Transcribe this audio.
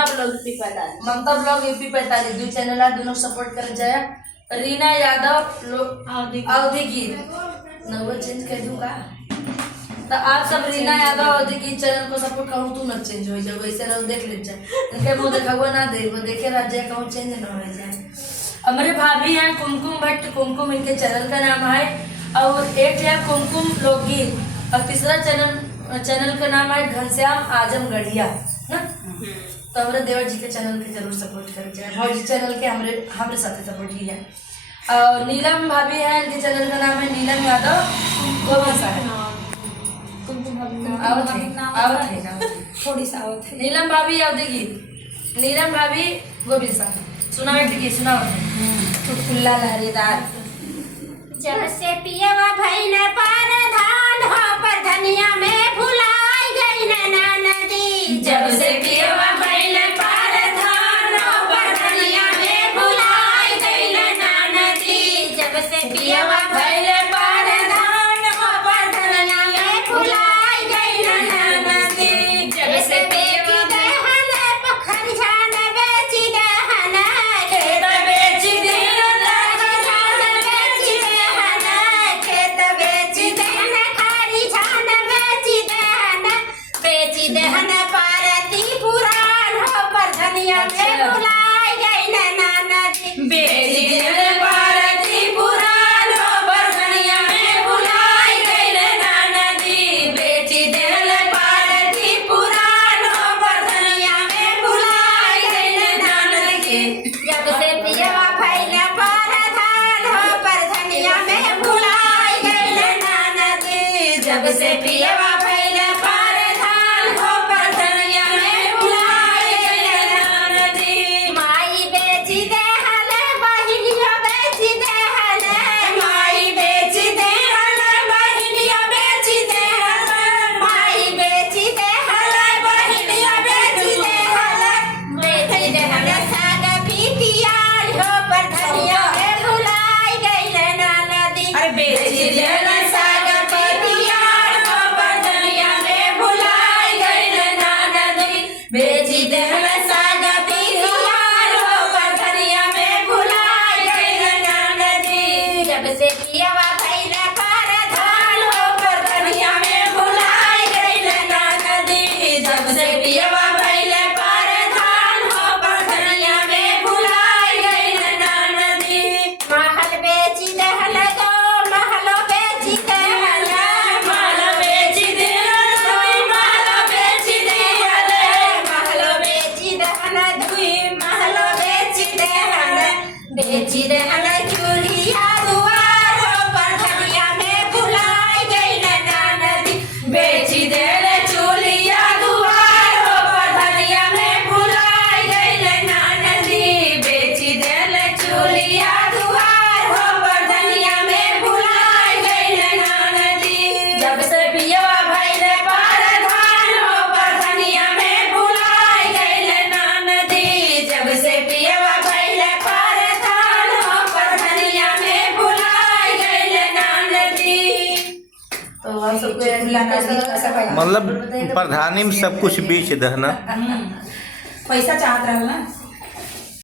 ममता blog UP 45 दो channel है, दोनों सपोर्ट कर जाए। रीना यादव अवधि गीत नंबर चेंज कर दूंगा तो आप सब रीना यादव अवधि गीत चैनल को सपोर्ट करूँ तू न चेंज हो जाए, वैसे रहो देख ले जाए इनके मुँह देखा हुआ ना दे वो देखे राज्य कहूँ चेंज न हो जाए। हमारे भाभी हैं कुमकुम भट्ट, कुमकुम इनके चैनल का नाम है, और एक है कुमकुम लोकगीत, और तीसरा चैनल का नाम है घनश्याम आजमगढ़िया ना। तो हमारे देवर जी के चैनल के जरूर सपोर्ट कर जाए, भौजी चैनल के हमारे साथ सपोर्ट किया। और नीलम भाभी है, इनके चैनल का नाम है नीलम यादव गोवंशा है। थोड़ी सा नीलम भाभी अवधि गीत, नीलम भाभी गोविंदा सुनाओ एक गीत सुनाओ चुटकुला लहरेदार। जब से पियवा भइल पर धान हो पर धनिया में भुलाई गई नैना नदी। जब से पियवा भइल पर धान हो पर धनिया में भुलाई गई नैना नदी। जब से पियवा भइल पर धान हो पर धनिया में भुलाई गई नैना नदी। जब से बेची दहन पखर झान बेची दहन खेत बेची दहन बेची दहन खेत बेची दहन खारी झान बेची दहन बेची दहन पारती पुराण हो पर धनिया में भुलाई गई नैना नदी। बेची दहन पारती पुराण हो पर धनिया में भुलाई गई नैना नदी। बेची दहन पारती पुराण हो पर धनिया में भुलाई गई नैना नदी। जब से पियवा भइल पर धान हो पर धनिया में भुलाई गई नैना नदी। जब से पियवा भइल पर धान हो पर धनिया में भुलाई गई नैना नदी। माई बेची देहल बहिनिया बेची देहल माई बेची देहल बहिनिया बेची देहल माई बेची देहल बहिनिया बेची देहल बेची देहल साग पीतियाल हो पर धनिया में भुलाई गई नैना नदी। अरे बेची देहल साग पीतियाल हो पर धनिया में भुलाई गई नैना नदी। बेची देहल साग पीतियाल हो पर धनिया में भुलाई गई नैना नदी। जब से पियवा भइल पर धान हो पर धनिया में भुलाई गई नैना नदी। जब से पियवा भइल पर धान हो पर धनिया में भुलाई गई नैना नदी। महल बेची दहल दो महलो बेची दहल महल बेची दहल दुई महलो बेची दहल महलो बेची दहल दुई महलो बेची दहल बेची दहल चूड़िया दुआर हो पर धनिया में भुलाई गई नैना नदी। बेची दहल चूड़िया दुआर हो पर धनिया में भुलाई गई नैना नदी। बेची दहल चूड़िया दुआर हो पर धनिया में भुलाई गई नैना नदी। जब से पियवा भइल पर धान हो पर धनिया में भुलाई गई नैना नदी। जब से पियवा भइल पर धान हो पर धनिया में भुलाई गई नैना नदी। तो आप सबको मतलब प्रधानी में सब कुछ बीच दहना पैसा चाहत रहल ना।